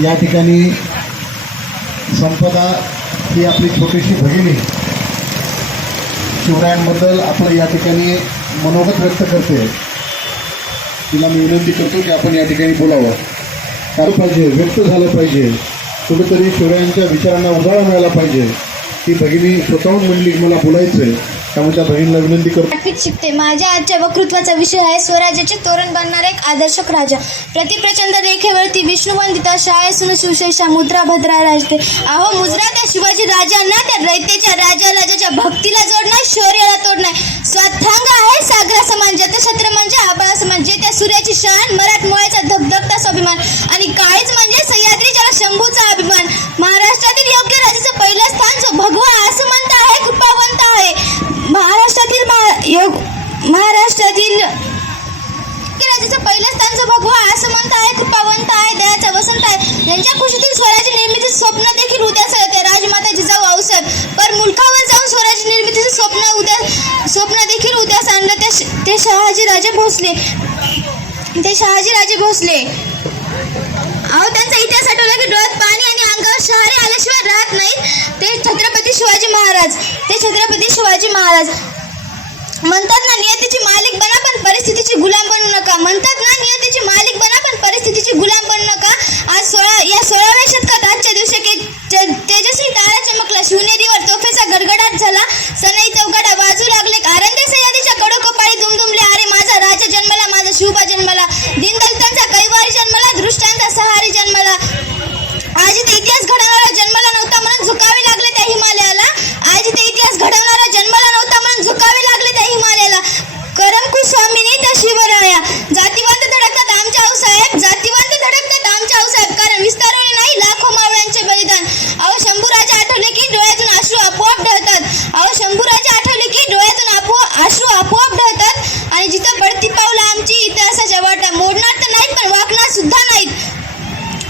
या ठिकाणी संपदा ही आपली छोटीशी भगिनी. शिवरायांबद्दल आपलं या ठिकाणी मनोगत व्यक्त करते. तिला मी विनंती करतो की आपण या ठिकाणी बोलावं. झालं पाहिजे व्यक्त झालं पाहिजे. कुठेतरी शिवरायांच्या विचारांना उजाळा मिळाला पाहिजे. ती भगिनी स्वतःहून म्हणली की मला बोलायचं आहे त्यामुळे त्या बहिणीला विनंती करतो. आठवीत शिकते. माझ्या आजच्या वक्तृत्वाचा विषय आहे स्वराज्याचे तोरण बनणारा एक आदर्शक राजा. प्रतिप्रचंड रेखेवरती विष्णू वंदिता विष्णुवंदिता शाळेसून शिवशेषा मुद्रा भद्रा राजते. अहो मुद्रा त्या शिवाजी राजा ना त्या रयतेच्या राजा राजाच्या भक्तीला जोडणार शौर्याला तोडणार. स्वाथांग आहे सागरा समान जतशत्र म्हणजे आबाळा समान जे त्या सूर्याची शान आहे दयाचा वसंत आहे. यांच्या खुशीतील स्वराज्य निर्मितीचे स्वप्न देखील उद्यास येते राजमाता जिजाऊ आऊसाहेब पर मुलखावर जाऊन स्वराज्य निर्मितीचे स्वप्न उद्या स्वप्न देखील उद्यास आणलं ते ते शहाजी राजे भोसले. ते शहाजी राजे भोसले. अहो त्यांचा इतिहास आठवला की डोळ्यात पाणी आणि अंगावर शहरे आल्याशिवाय राहत नाहीत. ते छत्रपती शिवाजी महाराज. ते छत्रपती शिवाजी महाराज. म्हणतात ना नियतीची मालिक बना पण परिस्थितीची गुलाम बनू नका. म्हणतात ना नियतीची परिस्थितीची गुलाम बनू नका आज सोळा या सोळाव्या शतकात आजच्या दिवशी तेजस्वी तारा चमकला शिवनेरीवर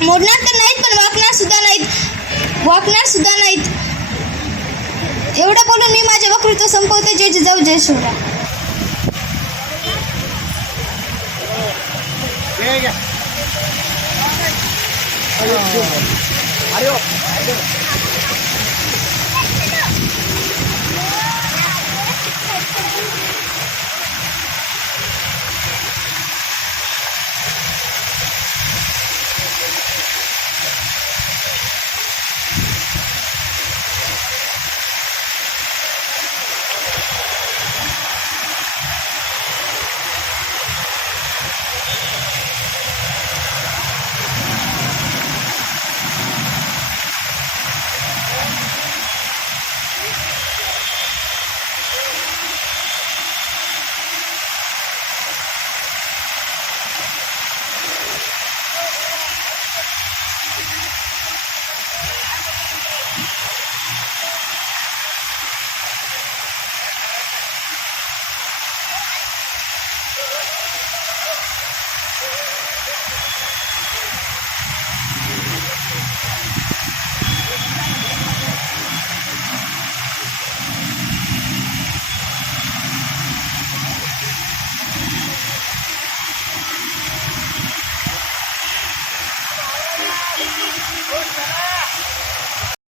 मोडणार तर नाहीत पण वाकणार सुद्धा नाहीत. वाकणार सुद्धा नाहीत. एवढं बोलून मी माझे वक्तृत्व संपवते. जय जिजाऊ जय शिवराय. अरे